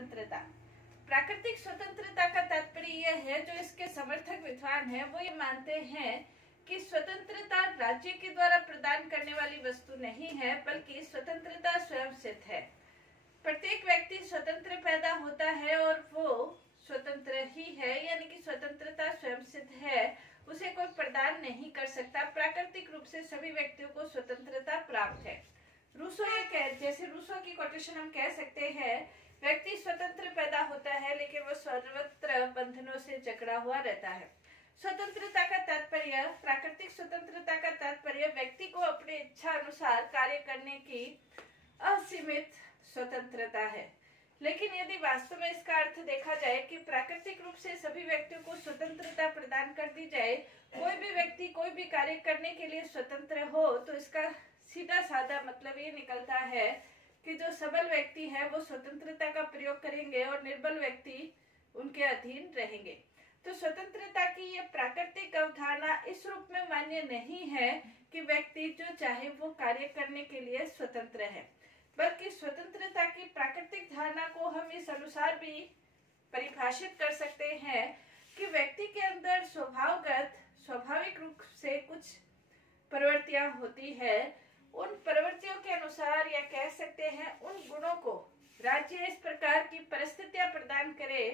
स्वतंत्रता। प्राकृतिक स्वतंत्रता का तात्पर्य यह है, जो इसके समर्थक विद्वान हैं वो ये मानते हैं कि स्वतंत्रता राज्य के द्वारा प्रदान करने वाली वस्तु नहीं है, बल्कि स्वतंत्रता स्वयं सिद्ध है। प्रत्येक व्यक्ति स्वतंत्र पैदा होता है और वो स्वतंत्र ही है, यानी कि स्वतंत्रता स्वयं सिद्ध है, उसे कोई प्रदान नहीं कर सकता। प्राकृतिक रूप से सभी व्यक्तियों को स्वतंत्रता प्राप्त है। जैसे रूसो की कोटेशन हम कह सकते हैं, व्यक्ति स्वतंत्र पैदा होता है लेकिन वो सर्वत्र बंधनों से जकड़ा हुआ रहता है। स्वतंत्रता का तात्पर्य, प्राकृतिक स्वतंत्रता का तात्पर्य व्यक्ति को अपने इच्छा अनुसार कार्य करने की असीमित स्वतंत्रता है। लेकिन यदि वास्तव में इसका अर्थ देखा जाए कि प्राकृतिक रूप से सभी व्यक्तियों को स्वतंत्रता प्रदान कर दी जाए, कोई भी व्यक्ति कोई भी कार्य करने के लिए स्वतंत्र हो, तो इसका सीधा साधा मतलब ये निकलता है कि जो सबल व्यक्ति है वो स्वतंत्रता का प्रयोग करेंगे और निर्बल व्यक्ति उनके अधीन रहेंगे। तो स्वतंत्रता की ये प्राकृतिक अवधारणा इस रूप में मान्य नहीं है कि व्यक्ति जो चाहे वो कार्य करने के लिए स्वतंत्र है, बल्कि स्वतंत्रता की प्राकृतिक धारणा को हम इस अनुसार भी परिभाषित कर सकते हैं कि व्यक्ति के अंदर स्वाभाविक रूप से कुछ प्रवृत्तियां होती है। उन प्रवृत्तियों के अनुसार, या कह सकते हैं उन गुणों को राज्य इस प्रकार की परिस्थितियां प्रदान करे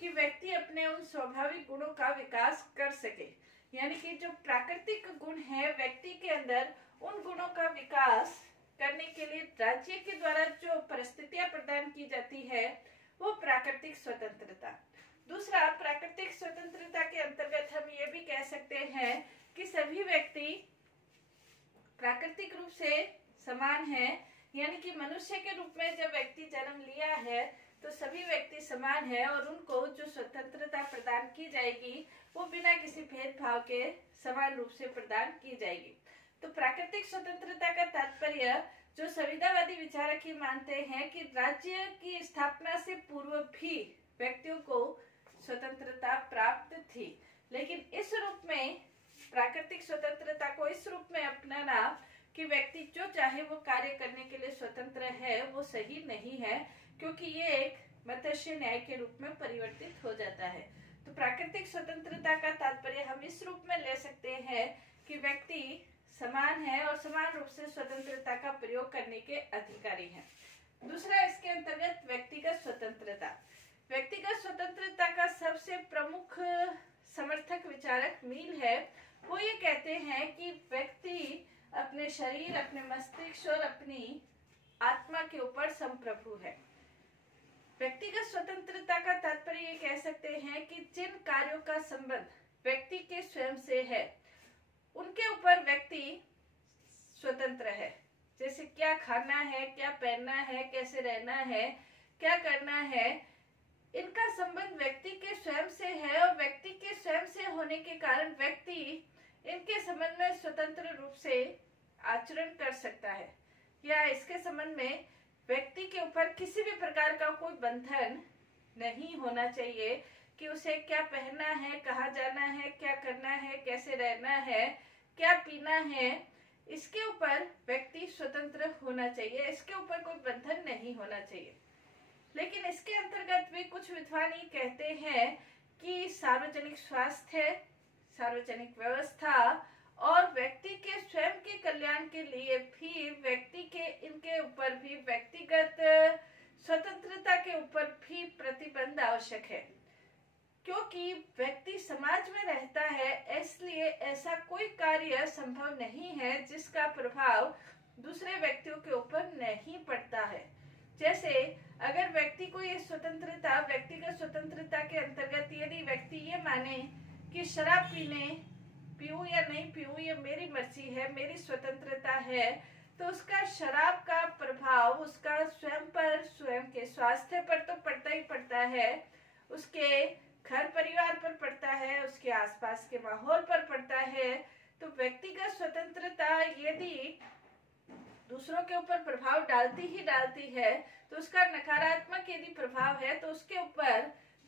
कि व्यक्ति अपने उन स्वाभाविक गुणों का विकास कर सके। यानी कि जो प्राकृतिक गुण है व्यक्ति के अंदर, उन गुणों का विकास करने के लिए राज्य के द्वारा जो परिस्थितियां प्रदान की जाती है वो प्राकृतिक स्वतंत्रता। दूसरा, प्राकृतिक स्वतंत्रता के अंतर्गत हम ये भी कह सकते हैं कि सभी व्यक्ति प्राकृतिक रूप से समान है, यानी कि मनुष्य के रूप में जब व्यक्ति जन्म लिया है तो सभी व्यक्ति समान है और उनको जो स्वतंत्रता प्रदान की जाएगी वो बिना किसी भेदभाव के समान रूप से प्रदान की जाएगी। तो प्राकृतिक स्वतंत्रता का तात्पर्य, जो संविधावादी विचारक ये मानते हैं कि राज्य की स्थापना से पूर्व भी व्यक्तियों को स्वतंत्रता प्राप्त थी, लेकिन इस रूप में प्राकृतिक स्वतंत्रता को इस रूप में अपनाना कि व्यक्ति जो चाहे वो कार्य करने के लिए स्वतंत्र है, वो सही नहीं है, क्योंकि ये एक मत्स्य न्याय के रूप में परिवर्तित हो जाता है। तो प्राकृतिक स्वतंत्रता का तात्पर्य हम इस रूप में ले सकते हैं कि व्यक्ति समान है और समान रूप से स्वतंत्रता का प्रयोग करने के अधिकारी हैं। दूसरा, इसके अंतर्गत व्यक्तिगत स्वतंत्रता। व्यक्तिगत स्वतंत्रता का सबसे प्रमुख समर्थक विचारक मील है। वो ये कहते हैं कि व्यक्ति अपने शरीर, अपने मस्तिष्क और अपनी आत्मा के ऊपर संप्रभु है। व्यक्तिगत स्वतंत्रता का तात्पर्य ये कह सकते हैं कि जिन कार्यों का संबंध व्यक्ति के स्वयं से है, उनके ऊपर व्यक्ति स्वतंत्र है। जैसे क्या खाना है, क्या पहनना है, कैसे रहना है, क्या करना है, इनका संबंध व्यक्ति के स्वयं से है और व्यक्ति के स्वयं से होने के कारण व्यक्ति इनके संबंध में स्वतंत्र रूप से आचरण कर सकता है, या इसके संबंध में व्यक्ति के ऊपर किसी भी प्रकार का कोई बंधन नहीं होना चाहिए कि उसे क्या पहनना है, कहाँ जाना है, क्या करना है, कैसे रहना है, क्या पीना है, इसके ऊपर व्यक्ति स्वतंत्र होना चाहिए, इसके ऊपर कोई बंधन नहीं होना चाहिए। लेकिन इसके अंतर्गत भी कुछ विद्वान ये कहते हैं कि सार्वजनिक स्वास्थ्य, सार्वजनिक व्यवस्था और व्यक्ति के स्वयं के कल्याण के लिए भी व्यक्ति के इनके ऊपर भी व्यक्तिगत स्वतंत्रता के ऊपर भी प्रतिबंध आवश्यक है, क्योंकि व्यक्ति समाज में रहता है, इसलिए ऐसा कोई कार्य संभव नहीं है जिसका प्रभाव दूसरे व्यक्तियों के ऊपर नहीं पड़ता है। जैसे अगर व्यक्ति को ये स्वतंत्रता, व्यक्तिगत स्वतंत्रता के अंतर्गत यदि व्यक्ति ये माने कि शराब पीऊं या नहीं पीऊं ये मेरी मर्जी है, मेरी स्वतंत्रता है, तो उसका शराब का प्रभाव उसका स्वयं पर, स्वयं के स्वास्थ्य पर तो पड़ता ही पड़ता है, उसके घर परिवार पर पड़ता है, उसके आसपास के माहौल पर पड़ता है। तो व्यक्तिगत स्वतंत्रता यदि दूसरों के ऊपर प्रभाव डालती है तो उसका नकारात्मक यदि प्रभाव है तो उसके ऊपर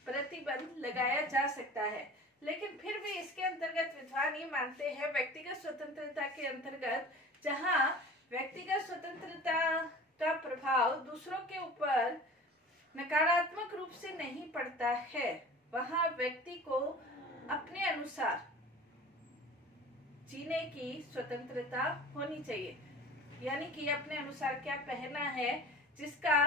प्रतिबंध लगाया जा सकता है। लेकिन फिर भी इसके अंतर्गत विद्वान ये मानते हैं व्यक्तिगत स्वतंत्रता के अंतर्गत, जहां व्यक्तिगत स्वतंत्रता का प्रभाव दूसरों के ऊपर नकारात्मक रूप से नहीं पड़ता है, वहां व्यक्ति को अपने अनुसार जीने की स्वतंत्रता होनी चाहिए। यानी कि अपने अनुसार क्या पहनना है जिसका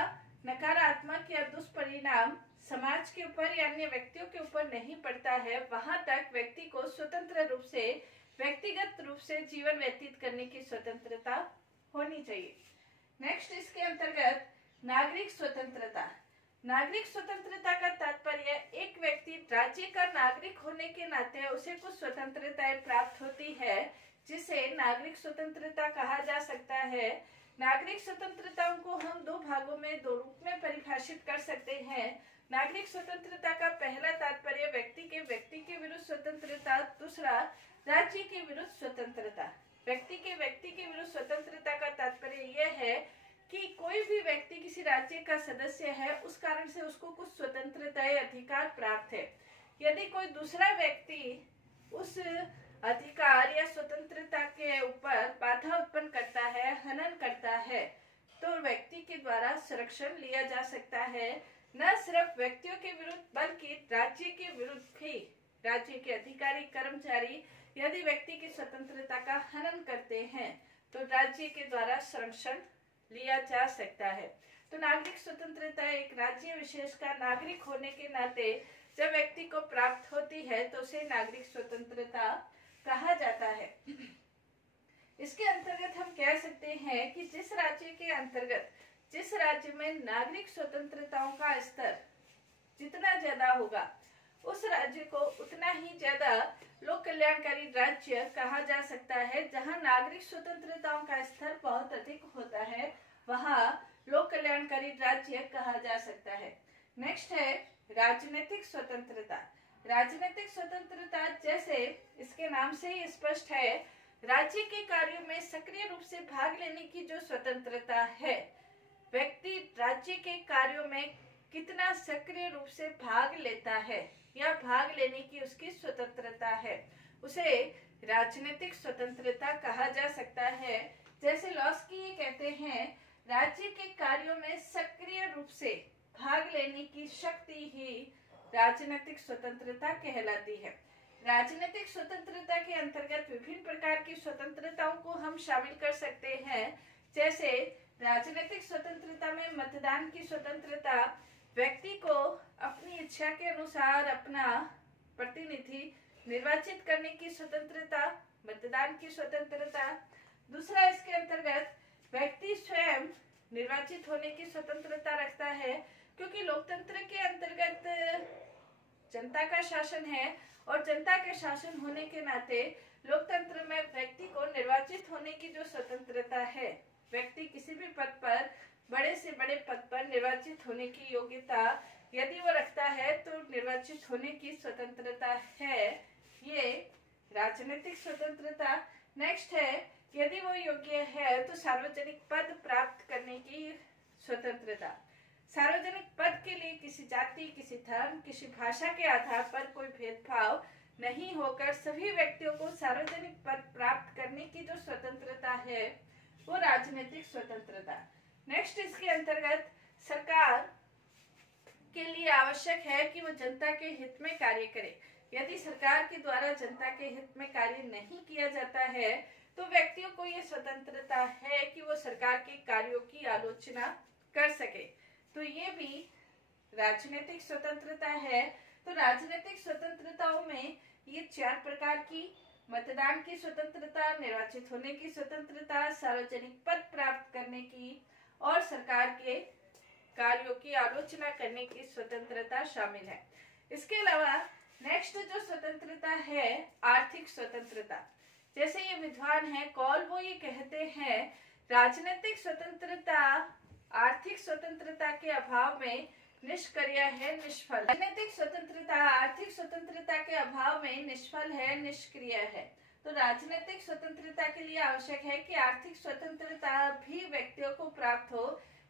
नकारात्मक या दुष्परिणाम समाज के ऊपर या अन्य व्यक्तियों के ऊपर नहीं पड़ता है, वहां तक व्यक्ति को स्वतंत्र रूप से व्यक्तिगत रूप से जीवन व्यतीत करने की स्वतंत्रता होनी चाहिए। नेक्स्ट इसके अंतर्गत नागरिक स्वतंत्रता। नागरिक स्वतंत्रता का तात्पर्य एक व्यक्ति राज्य का नागरिक होने के नाते उसे कुछ स्वतंत्रताएं प्राप्त होती है, जिसे नागरिक स्वतंत्रता कहा जा सकता है। नागरिक स्वतंत्रताओं को हम दो भागों में, दो रूप में परिभाषित कर सकते हैं। नागरिक स्वतंत्रता का पहला तात्पर्य व्यक्ति के विरुद्ध स्वतंत्रता, दूसरा राज्य के विरुद्ध स्वतंत्रता। व्यक्ति के विरुद्ध स्वतंत्रता का तात्पर्य यह है कि कोई भी व्यक्ति किसी राज्य का सदस्य है, उस कारण से उसको कुछ स्वतंत्रताएं, अधिकार प्राप्त है। यदि कोई दूसरा व्यक्ति उस अधिकार या स्वतंत्रता के ऊपर बाधा उत्पन्न करता है, हनन करता है, तो व्यक्ति के द्वारा संरक्षण लिया जा सकता है। न सिर्फ व्यक्तियों के विरुद्ध बल्कि राज्य के विरुद्ध भी। राज्य के अधिकारी, कर्मचारी यदि व्यक्ति की स्वतंत्रता का हनन करते हैं तो राज्य के द्वारा संरक्षण लिया जा सकता है। तो नागरिक स्वतंत्रता एक राज्य विशेष का नागरिक होने के नाते जब व्यक्ति को प्राप्त होती है तो उसे नागरिक स्वतंत्रता कहा जाता है। इसके अंतर्गत हम कह सकते हैं कि जिस राज्य के अंतर्गत, जिस राज्य में नागरिक स्वतंत्रताओं का स्तर जितना ज्यादा होगा, उस राज्य को उतना ही ज्यादा लोक कल्याणकारी राज्य कहा जा सकता है। जहां नागरिक स्वतंत्रताओं का स्तर बहुत अधिक होता है, वहां लोक कल्याणकारी राज्य कहा जा सकता है। नेक्स्ट है राजनीतिक स्वतंत्रता। राजनीतिक स्वतंत्रता जैसे इसके नाम से ही स्पष्ट है, राज्य के कार्यों में सक्रिय रूप से भाग लेने की जो स्वतंत्रता है, व्यक्ति राज्य के कार्यों में कितना सक्रिय रूप से भाग लेता है या भाग लेने की उसकी स्वतंत्रता है, उसे राजनीतिक स्वतंत्रता कहा जा सकता है। जैसे लॉस्की ये कहते हैं, राज्य के कार्यों में सक्रिय रूप से भाग लेने की शक्ति ही राजनीतिक स्वतंत्रता कहलाती है। राजनीतिक स्वतंत्रता के अंतर्गत विभिन्न प्रकार की स्वतंत्रताओं को हम शामिल कर सकते हैं। जैसे राजनीतिक स्वतंत्रता में मतदान की स्वतंत्रता, व्यक्ति को अपनी इच्छा के अनुसार अपना प्रतिनिधि निर्वाचित करने की स्वतंत्रता, मतदान की स्वतंत्रता। दूसरा इसके अंतर्गत व्यक्ति स्वयं निर्वाचित होने की स्वतंत्रता रखता है, क्योंकि लोकतंत्र के अंतर्गत जनता का शासन है और जनता के शासन होने के नाते लोकतंत्र में व्यक्ति को निर्वाचित होने की जो स्वतंत्रता है, व्यक्ति किसी भी पद पर, बड़े से बड़े पद पर निर्वाचित होने की योग्यता यदि वो रखता है तो निर्वाचित होने की स्वतंत्रता है, ये राजनीतिक स्वतंत्रता। नेक्स्ट है, यदि वो योग्य है तो सार्वजनिक पद प्राप्त करने की स्वतंत्रता। सार्वजनिक पद के लिए किसी जाति, किसी धर्म, किसी भाषा के आधार पर कोई भेदभाव नहीं होकर सभी व्यक्तियों को सार्वजनिक पद प्राप्त करने की जो स्वतंत्रता है, वो राजनीतिक स्वतंत्रता। नेक्स्ट इसके अंतर्गत सरकार के लिए आवश्यक है कि वो जनता के हित में कार्य करे। यदि सरकार के द्वारा जनता के हित में कार्य नहीं किया जाता है तो व्यक्तियों को ये स्वतंत्रता है कि वो सरकार के कार्यों की आलोचना कर सके। तो ये भी राजनीतिक स्वतंत्रता है। तो राजनीतिक स्वतंत्रताओं में ये 4 प्रकार की, मतदान की स्वतंत्रता, निर्वाचित होने की स्वतंत्रता, सार्वजनिक पद प्राप्त करने की और सरकार के कार्यों की आलोचना करने की स्वतंत्रता शामिल है। इसके अलावा नेक्स्ट जो स्वतंत्रता है, आर्थिक स्वतंत्रता। जैसे ये विद्वान है कॉल, वो ये कहते हैं राजनीतिक स्वतंत्रता आर्थिक स्वतंत्रता के अभाव में निष्क्रिय है, निष्फल। राजनीतिक स्वतंत्रता आर्थिक स्वतंत्रता के अभाव में निष्फल है, निष्क्रिय है। तो राजनीतिक स्वतंत्रता के लिए आवश्यक है कि आर्थिक स्वतंत्रता भी व्यक्तियों को प्राप्त हो।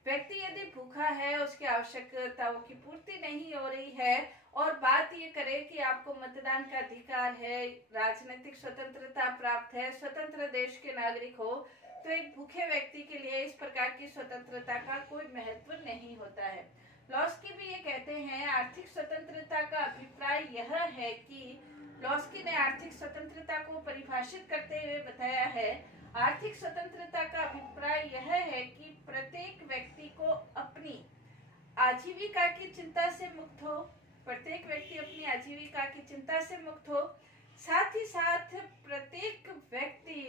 व्यक्ति यदि भूखा है, उसकी आवश्यकताओं की पूर्ति नहीं हो रही है और बात ये करे कि आपको मतदान का अधिकार है, राजनीतिक स्वतंत्रता प्राप्त है, स्वतंत्र देश के नागरिक हो, तो एक भूखे व्यक्ति के लिए इस प्रकार की स्वतंत्रता का कोई महत्व नहीं होता है। लॉस्की भी ये कहते हैं, आर्थिक स्वतंत्रता का अभिप्राय यह है कि लॉस्की ने आर्थिक स्वतंत्रता को परिभाषित करते हुए बताया है, आर्थिक स्वतंत्रता का अभिप्राय यह है कि प्रत्येक व्यक्ति को अपनी आजीविका की चिंता से मुक्त हो, प्रत्येक व्यक्ति अपनी आजीविका की चिंता से मुक्त हो, साथ ही साथ प्रत्येक व्यक्ति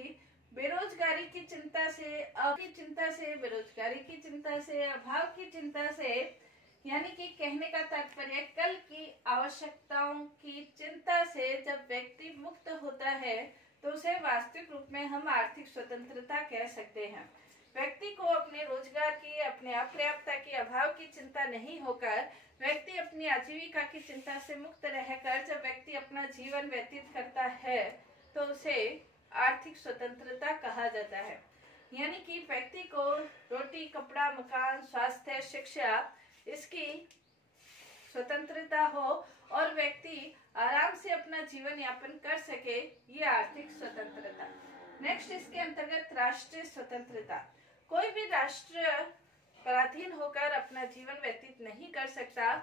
बेरोजगारी की चिंता से, बेरोजगारी की चिंता से, अभाव की चिंता से, यानी कि कहने का तात्पर्य कल की आवश्यकताओं की चिंता से जब व्यक्ति मुक्त होता है तो उसे वास्तविक रूप में हम आर्थिक स्वतंत्रता कह सकते हैं। व्यक्ति को अपने रोजगार की, अपने अपर्याप्तता की, अभाव की चिंता नहीं होकर व्यक्ति अपनी आजीविका की चिंता से मुक्त रहकर जब व्यक्ति अपना जीवन व्यतीत करता है तो उसे आर्थिक स्वतंत्रता कहा जाता है। यानी कि व्यक्ति को रोटी, कपड़ा, मकान, स्वास्थ्य, शिक्षा, इसकी स्वतंत्रता हो और व्यक्ति आराम से अपना जीवन यापन कर सके, ये आर्थिक स्वतंत्रता। नेक्स्ट इसके अंतर्गत राष्ट्रीय स्वतंत्रता। कोई भी राष्ट्र पराधीन होकर अपना जीवन व्यतीत नहीं कर सकता,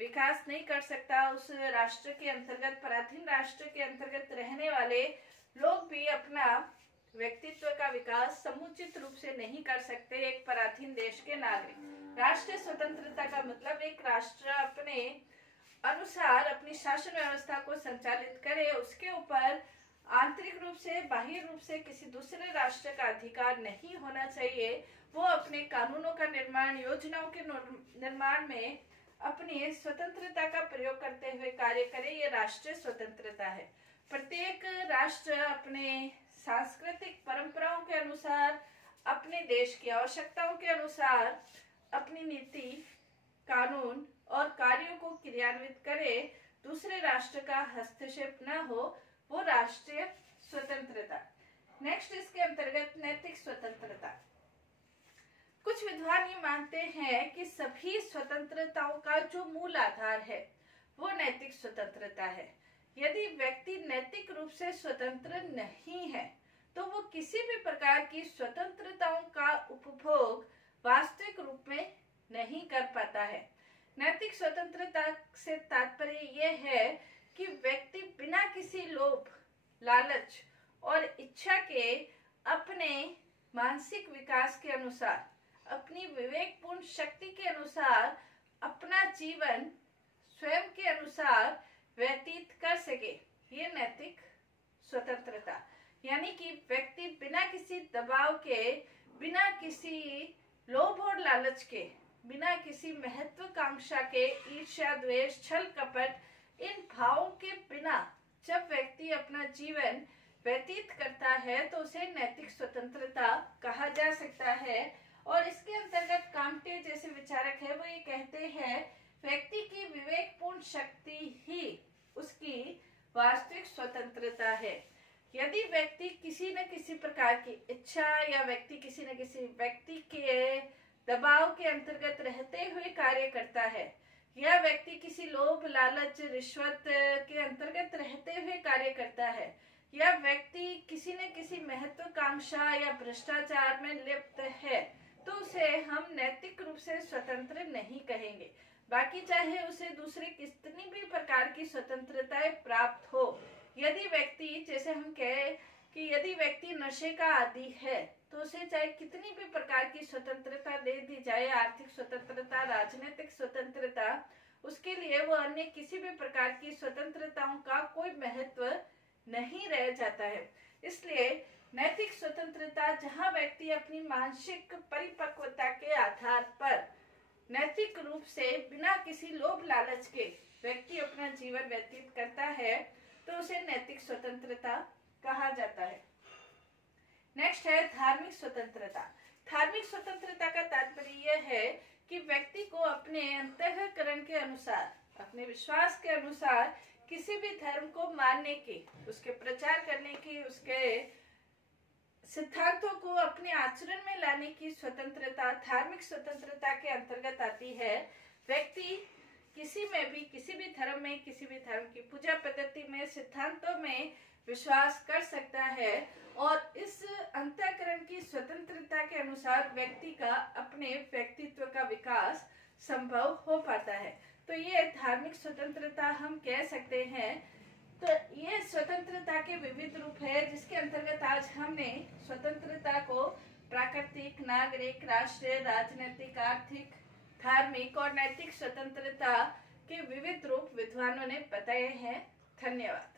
विकास नहीं कर सकता। उस राष्ट्र के अंतर्गत, पराधीन राष्ट्र के अंतर्गत रहने वाले लोग भी अपना व्यक्तित्व का विकास समुचित रूप से नहीं कर सकते एक पराधीन देश के नागरिक। राष्ट्रीय स्वतंत्रता का मतलब एक राष्ट्र अपने अनुसार अपनी शासन व्यवस्था को संचालित करे, उसके ऊपर आंतरिक रूप से, बाह्य रूप से किसी दूसरे राष्ट्र का अधिकार नहीं होना चाहिए। वो अपने कानूनों का निर्माण, योजनाओं के निर्माण में अपनी स्वतंत्रता का प्रयोग करते हुए कार्य करे, ये राष्ट्रीय स्वतंत्रता है। प्रत्येक राष्ट्र अपने सांस्कृतिक परंपराओं के अनुसार, अपने देश की आवश्यकताओं के अनुसार अपनी नीति, कानून और कार्यों को क्रियान्वित करे, दूसरे राष्ट्र का हस्तक्षेप न हो, वो राष्ट्रीय स्वतंत्रता। नेक्स्ट इसके अंतर्गत नैतिक स्वतंत्रता। कुछ विद्वान ये मानते हैं कि सभी स्वतंत्रताओं का जो मूल आधार है वो नैतिक स्वतंत्रता है। यदि व्यक्ति नैतिक रूप से स्वतंत्र नहीं है तो वो किसी भी प्रकार की स्वतंत्रताओं का उपभोग वास्तविक रूप में नहीं कर पाता है। नैतिक स्वतंत्रता से तात्पर्य यह है कि व्यक्ति बिना किसी लोभ, लालच और इच्छा के अपने मानसिक विकास के अनुसार, अपनी विवेकपूर्ण शक्ति के अनुसार अपना जीवन स्वयं के अनुसार व्यतीत कर सके, ये नैतिक स्वतंत्रता। यानी कि व्यक्ति बिना किसी दबाव के, बिना किसी लोभ और लालच के, बिना किसी महत्वाकांक्षा के, ईर्ष्या, द्वेष, छल, कपट, इन भावों के बिना जब व्यक्ति अपना जीवन व्यतीत करता है तो उसे नैतिक स्वतंत्रता कहा जा सकता है। और इसके अंतर्गत कांटे जैसे विचारक है वो ये कहते हैं, व्यक्ति की विवेकपूर्ण शक्ति ही उसकी वास्तविक स्वतंत्रता है। यदि व्यक्ति किसी न किसी प्रकार की इच्छा या व्यक्ति किसी न किसी व्यक्ति के दबाव के अंतर्गत रहते हुए कार्य करता है, या व्यक्ति किसी लोभ, लालच, रिश्वत के अंतर्गत रहते हुए कार्य करता है, या व्यक्ति किसी न किसी महत्वाकांक्षा या भ्रष्टाचार में लिप्त है, तो उसे हम नैतिक रूप से स्वतंत्र नहीं कहेंगे। बाकी चाहे उसे दूसरे कितनी भी प्रकार की स्वतंत्रताएं प्राप्त हो, यदि व्यक्ति, जैसे हम कहे कि यदि व्यक्ति नशे का आदी है तो उसे चाहे कितनी भी प्रकार की स्वतंत्रता दे दी जाए, आर्थिक स्वतंत्रता, राजनीतिक स्वतंत्रता, उसके लिए वो अन्य किसी भी प्रकार की स्वतंत्रताओं का कोई महत्व नहीं रह जाता है। इसलिए नैतिक स्वतंत्रता, जहां व्यक्ति अपनी मानसिक परिपक्वता के आधार पर नैतिक रूप से बिना किसी लोभ लालच के व्यक्ति अपना जीवन व्यतीत करता है तो उसे नैतिक स्वतंत्रता कहा जाता है। नेक्स्ट है धार्मिक स्वतंत्रता। धार्मिक स्वतंत्रता का तात्पर्य यह है कि व्यक्ति को अपने अंतःकरण के अनुसार, अपने विश्वास के अनुसार किसी भी धर्म को मानने की, उसके प्रचार करने की, उसके सिद्धांतों को अपने आचरण में लाने की स्वतंत्रता धार्मिक स्वतंत्रता के अंतर्गत आती है। व्यक्ति किसी में भी, किसी भी धर्म में, किसी भी धर्म की पूजा पद्धति में, सिद्धांतों में विश्वास कर सकता है और इस अंतःकरण की स्वतंत्रता के अनुसार व्यक्ति का अपने व्यक्तित्व का विकास संभव हो पाता है। तो ये धार्मिक स्वतंत्रता हम कह सकते हैं। तो ये स्वतंत्रता के विविध रूप है, जिसके अंतर्गत आज हमने स्वतंत्रता को प्राकृतिक, नागरिक, राष्ट्रीय, राजनीतिक, आर्थिक, धार्मिक और नैतिक स्वतंत्रता के विविध रूप विद्वानों ने बताए हैं। धन्यवाद।